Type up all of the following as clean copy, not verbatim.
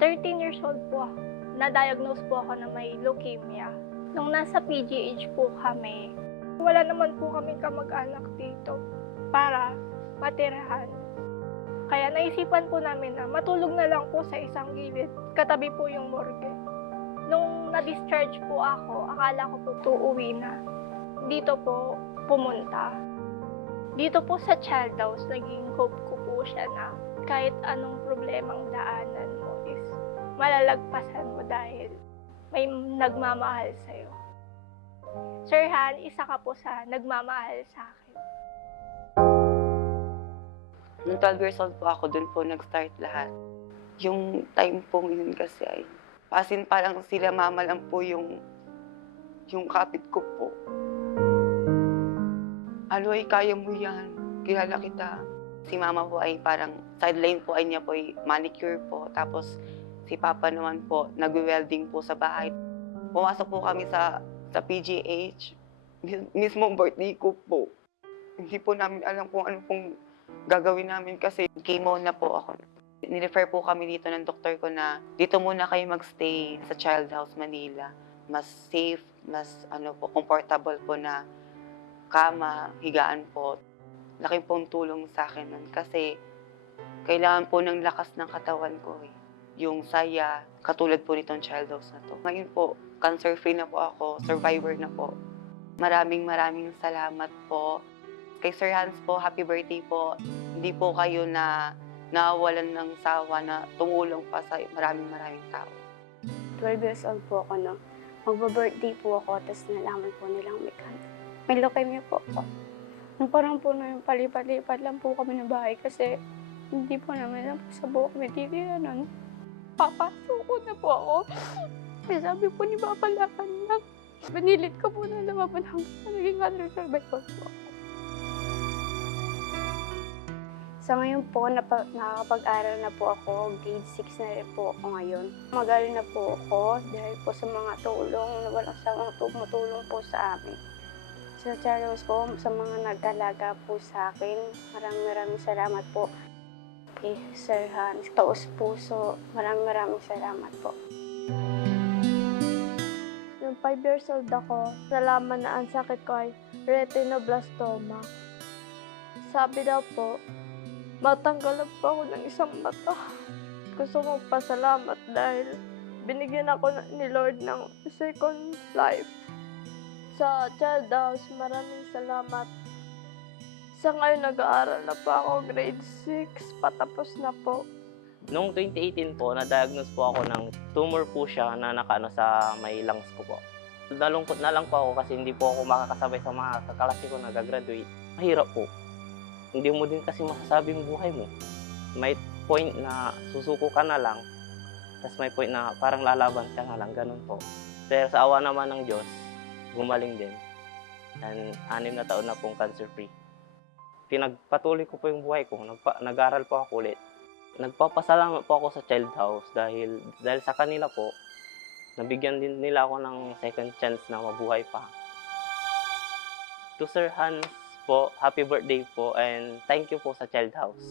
13 years old po ako. Na-diagnose po ako na may leukemia. Nung nasa PGH po kami, wala naman po kami kamag-anak dito para matirahan. Kaya naisipan po namin na matulog na lang po sa isang gilid, katabi po yung morgue. Nung na-discharge po ako, akala ko po uuwi na. Dito po pumunta. Dito po sa child house, naging hope ko po siya na kahit anong problemang daanan mo is malalagpasan mo dahil may nagmamahal sa'yo. Sir Han, isa ka po sa nagmamahal sa akin. Nung 12 years old po ako, dun po nag-start lahat. Yung time po yun kasi ay, pasin parang sila mama lang po yung kapit ko po. Aloy, kaya mo yan. Kilala kita. Si mama po ay parang sideline po ay niya po ay manicure po. Tapos si papa naman po nag-welding po sa bahay. Pumasok po kami sa PGH. Mismong birthday ko po. Hindi po namin alam kung ano pong gagawin namin kasi chemo na po ako. Nirefer po kami dito ng doktor ko na dito muna kayo magstay sa Child House Manila. Mas safe, mas comfortable po na kama, higaan po. Laking pong tulong sa akin nun kasi kailangan po ng lakas ng katawan ko eh. Yung saya, katulad po nitong child house na to. Ngayon po, cancer-free na po ako, survivor na po. Maraming salamat po. Kay Sir Hans po, happy birthday po. Hindi po kayo na nawalan ng sawa na tumulong pa sa maraming tao. 12 years old po ako, no? Magba-birthday po ako, tapos nalaman po nilang may leukemia po ako. Nung parang po na yung palipat-lipat lang po kami ng bahay kasi hindi po namin alam sa buhok may titira nun. Papasok ko na po ako. May sabi po ni Papa Lakan lang. Binilit ko po na lumaban hanggang naging cancer survivor po ako. Sa ngayon po, nakakapag-aral na po ako. Grade 6 na rin po ako ngayon. Mag-aral na po ako dahil po sa mga tulong na walang sawang tumutulong po sa amin. Sa Charles po, sa mga nag-alaga po sa akin, maraming salamat po. Kay Sir Hans, taos puso, maraming salamat po. Nung 5 years old ako, nalaman na ang sakit ko ay retinoblastoma. Sabi daw po, matanggalan pa ako ng isang mata. Gusto kong pasalamat dahil binigyan ako ni Lord ng second life. Sa child house, maraming salamat. Sa ngayon, nag-aaral na po ako, grade 6, patapos na po. Noong 2018 po, na-diagnose po ako ng tumor po siya na nakaano sa may lungs ko po. Nalungkot na lang po ako kasi hindi po ako makakasabay sa mga kaklase ko na gagraduate. Mahirap po. Hindi mo din kasi masasabi yung buhay mo. May point na susuko ka na lang, tapos may point na parang lalaban ka na lang, ganun po. Pero sa awa naman ng Diyos, gumaling din. And 6 na taon na pong cancer-free. Pinagpatuloy ko po yung buhay ko. Nag-aral po ako ulit. Nagpapasalamat po ako sa child house dahil sa kanila po, nabigyan din nila ako ng second chance na mabuhay pa. To Sir Hans po, happy birthday po and thank you po sa child house.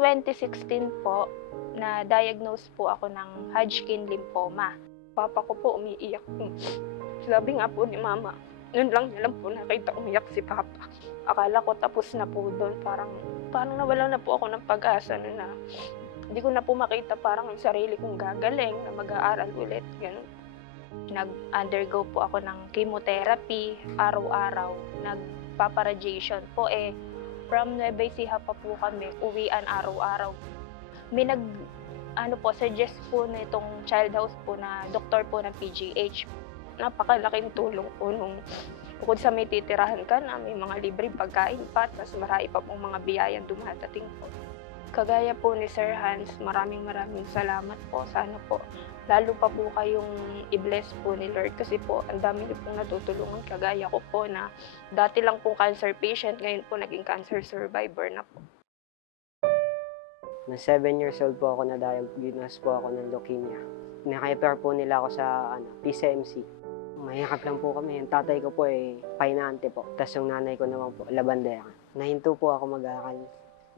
2016 po, na-diagnose po ako ng Hodgkin lymphoma. Papa ko po umiiyak. Sabi nga po ni Mama, noon lang niya lang po nakita umiyak si Papa. Akala ko tapos na po doon. Parang nawala na po ako ng pag-asa na hindi ko na po makita parang yung sarili kong gagaling na mag-aaral ulit. Ganun. Nag-undergo po ako ng chemotherapy araw-araw. Nagpapa-radiation po from Nueva Ecija pa po kami, uwian araw-araw. May suggest po na itong child house po na doktor po ng PGH. Napakalaking tulong po nung bukod sa may titirahan ka na may mga libreng pagkain pa at mas marami pa pong mga biyayang dumadating po. Kagaya po ni Sir Hans, maraming salamat po. Sana po lalo pa po kayong i-bless po ni Lord kasi po ang dami niyo pong natutulungan kagaya ko po na dati lang pong cancer patient, ngayon po naging cancer survivor na po. Na 7 years old po ako, na-diagnose po ako ng leukemia. Naka-refer po nila ako sa PCMC. Mahirap lang po kami. Yung tatay ko po painante po. Tapos yung nanay ko naman po, labandera. Nahinto po ako mag-aaral.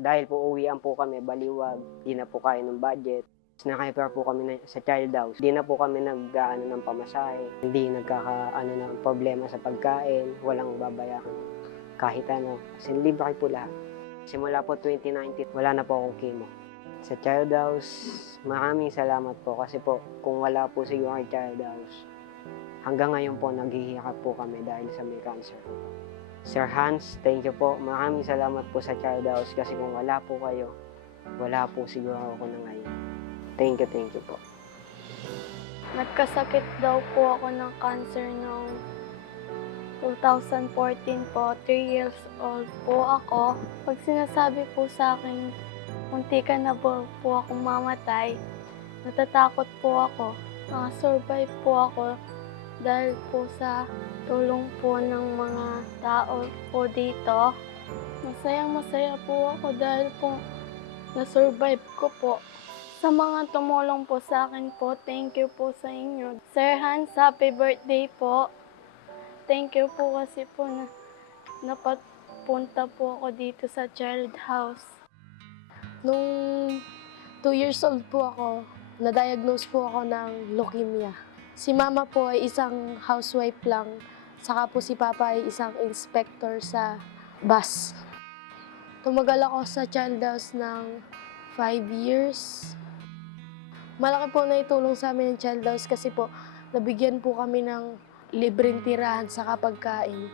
Dahil po uwian po kami, baliwag, di na po kaya ng budget. Naka-prepare po kami sa child house. Di na po kami nag-ano ng pamasahe. Hindi nagkakaano ng problema sa pagkain. Walang babayaran kahit ano. Kasi libre po lahat. Simula po 2019, wala na po akong chemo. Sa child house, maraming salamat po. Kasi po, kung wala po siguro ang child house, hanggang ngayon po naghihirap po kami dahil sa may cancer. Sir Hans, thank you po. Maraming salamat po sa child house kasi kung wala po kayo, wala po siguro ako na ngayon. Thank you po. Nagkasakit daw po ako ng cancer noong 2014 po. 3 years old po ako. Pag sinasabi po sa akin, munti ka na po akong mamatay, natatakot po ako. Nakasurvive po ako dahil po sa tulong po ng mga tao po dito. Masaya po ako dahil po na-survive ko po. Sa mga tumulong po sa akin po, thank you po sa inyo. Sir Hans, happy birthday po. Thank you po kasi po na napapunta po ako dito sa child house. Nung 2 years old po ako, na-diagnose po ako ng leukemia. Si mama po ay isang housewife lang, saka po si papa ay isang inspector sa bus. Tumagal ako sa child house ng 5 years. Malaki po na itulong sa amin ng child house kasi po nabigyan po kami ng libreng tirahan sa pagkain.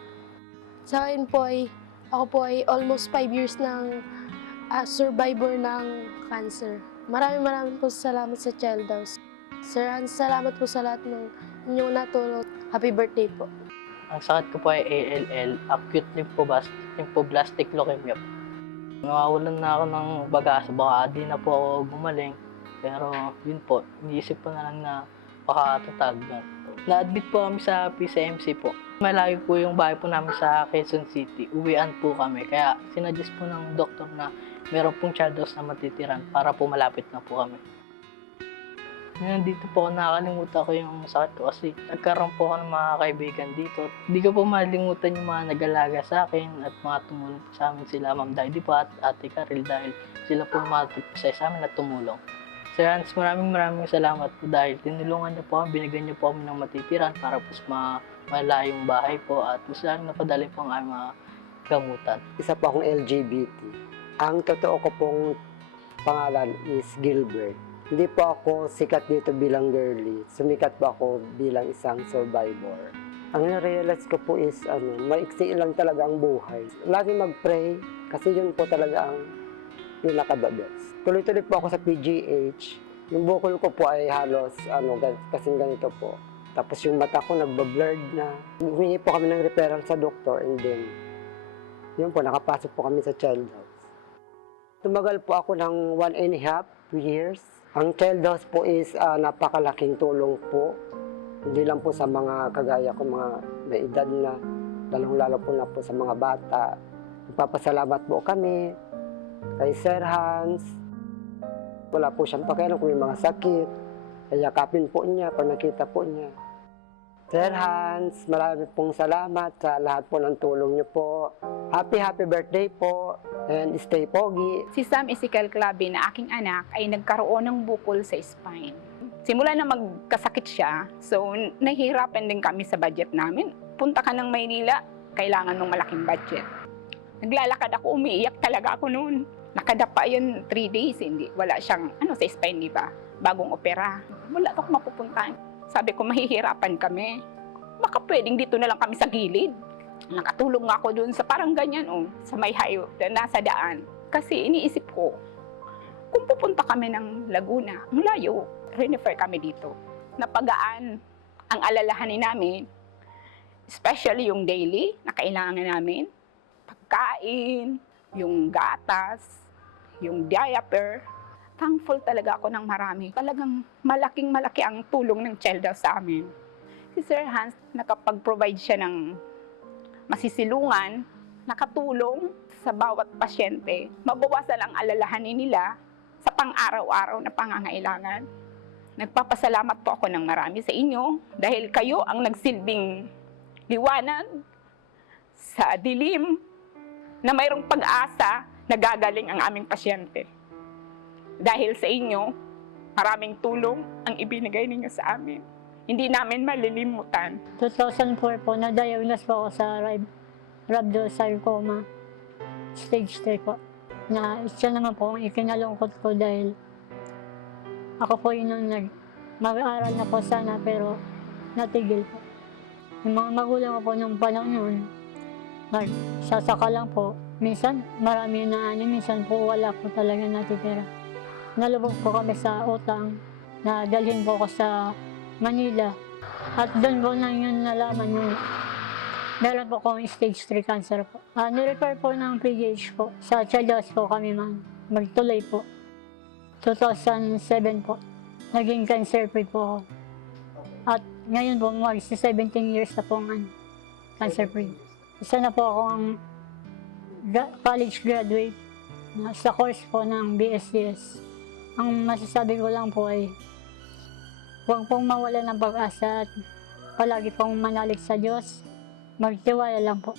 Sa akin po ay, ako po ay almost 5 years ng survivor ng cancer. Maraming po salamat sa child house. Sir Hans, salamat po sa lahat ng inyong natulong. Happy birthday po. Ang sakit ko po ay ALL, acute lymphoblastic leukemia. Nawawalan na ako ng baga, baka di na po ako gumaling. Pero yun po, iniisip ko na lang na makatatag na. Na-admit po kami sa PCMC po. Malayo po yung bahay po namin sa Quezon City. Uwian po kami. Kaya sinadjust po ng doktor na meron pong child house na matitiran para po malapit na po kami. Ngayon dito po ako nakakalimutan ko yung sakit ko kasi nagkaroon po ako ng mga kaibigan dito. Hindi ko po malimutan yung mga nag-alaga sa akin at mga tumulong po sa amin sila Ma'am Daddy po at Ate Karil dahil sila po mga sa amin at tumulong. Sir Hans, maraming salamat po dahil tinulungan niyo po kami, binigyan niyo po kami ng matitiran para po mala yung bahay po at mas lang napadali po ang aming mga gamutan. Isa po akong LGBT. Ang totoo ko pong pangalan is Gilbert. Hindi po ako sikat dito bilang girly. Sumikat po ako bilang isang survivor. Ang na-realize ko po is, maiksi lang talaga ang buhay. Lagi mag-pray kasi yun po talaga ang pinaka-the-best. Tuloy-tuloy po ako sa PGH. Yung bukol ko po ay halos, kasing ganito po. Tapos yung mata ko nagba-blurred na. Humingi po kami ng referral sa doktor and then, yun po, nakapasok po kami sa child house. Tumagal po ako ng 1.5 years. Ang child house po is napakalaking tulong po. Hindi lang po sa mga kagaya ko, mga may edad na, lalong-lalo po na po sa mga bata. Nagpapasalamat po kami kay Sir Hans. Wala po siyang pakialam kung may mga sakit. Kayakapin po niya pag nakita po niya. Sir Hans, marami pong salamat sa lahat po ng tulong niyo po. Happy birthday po and stay pogi. Si Sam Ezekiel Clave na aking anak ay nagkaroon ng bukol sa spine. Simula na magkasakit siya, so nahihirapan din kami sa budget namin. Punta ka ng Maynila, kailangan ng malaking budget. Naglalakad ako, umiiyak talaga ako noon. Nakadapa yun 3 days, hindi. Wala siyang, sa spine, di ba? Bagong opera. Wala akong mapupuntahan. Sabi ko, mahihirapan kami. Baka pwedeng dito na lang kami sa gilid. Nakatulong nga ako doon sa parang ganyan, sa may hayo, nasa daan. Kasi iniisip ko, kung pupunta kami ng Laguna, malayo, refer kami dito. Napagaan ang alalahanin namin, especially yung daily na kailangan namin, pagkain, yung gatas, yung diaper. Thankful talaga ako ng marami. Talagang malaki ang tulong ng child house sa amin. Si Sir Hans, nakapag-provide siya ng masisilungan, nakatulong sa bawat pasyente. Mabawasan ang alalahanin nila sa pang-araw-araw na pangangailangan. Nagpapasalamat po ako ng marami sa inyo dahil kayo ang nagsilbing liwanag sa dilim na mayroong pag-asa nagagaling ang aming pasyente. Dahil sa inyo, maraming tulong ang ibinigay ninyo sa amin. Hindi namin malilimutan. 2004 po, na-diagnose po ako sa rhabdomyosarcoma, stage 3 po. Na siya naman po ang ikinalungkot ko dahil ako po yun mag-aaral na po sana pero natigil po. Yung mga magulang ko po nung panahon yun, nagsasaka lang po. Minsan marami na minsan po wala po talaga natitira. Nalubog po kami sa utang na dalhin po ako sa Manila. At doon po na yun nalaman yung meron po akong stage 3 cancer po. Nirefer po ng PGH po. Sa Child House po kami magtuloy po. 2007 po. Naging cancer free po ako. At ngayon po, mag-17 years na po ang cancer free. Isa na po akong college graduate sa course po ng BSCS. Ang masasabi ko lang po ay huwag pong mawala ng pag-asa at palagi pong manalig sa Diyos. Magtiwala lang po.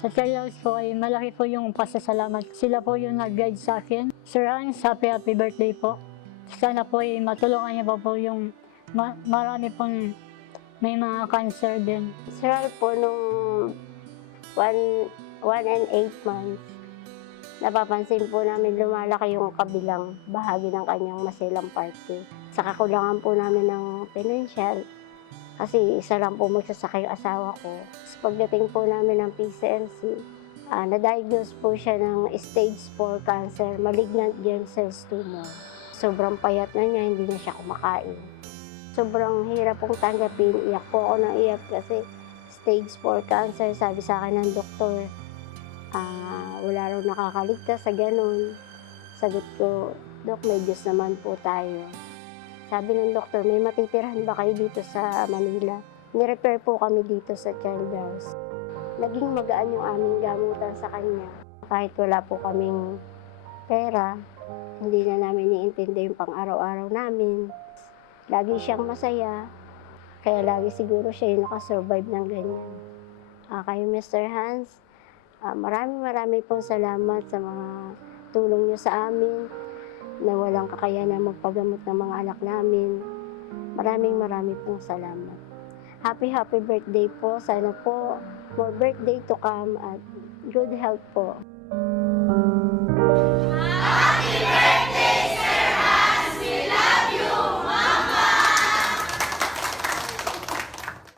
Sa Child House po ay malaki po yung pasasalamat. Sila po yung nag-guide sa akin. Sir Hans, happy birthday po. Sana po ay matulungan niyo po yung marami pong may mga cancer din. Sir Al po, nung 1 and 8 months, napapansin po namin lumalaki yung kabilang bahagi ng kanyang masilang party. Sa kakulangan po namin ng financial, kasi isa lang po magsasakay yung asawa ko. So, pagdating po namin ng PCMC, na-diagnose po siya ng stage 4 cancer, malignant germ cells tumor. Sobrang payat na niya, hindi na siya kumakain. Sobrang hirap pong tanggapin, iyak po ako ng iyak kasi stage 4 cancer, sabi sa akin ng doktor, wala raw nakakaligtas sa ganun. Sagot ko, Dok, may Diyos naman po tayo. Sabi ng doktor, may matitirahan ba kayo dito sa Manila? Nirepair po kami dito sa Child House. Naging magaan yung aming gamutan sa kanya. Kahit wala po kaming pera, hindi na namin iintindi yung pang-araw-araw namin. Lagi siyang masaya, kaya lagi siguro siya yung nakasurvive ng ganyan. Kayo, Mr. Hans, maraming pong salamat sa mga tulong niyo sa amin na walang kakayanan magpagamot ng mga anak namin. Maraming pong salamat. Happy birthday po. Sana po more birthday to come at good health po. Happy birthday!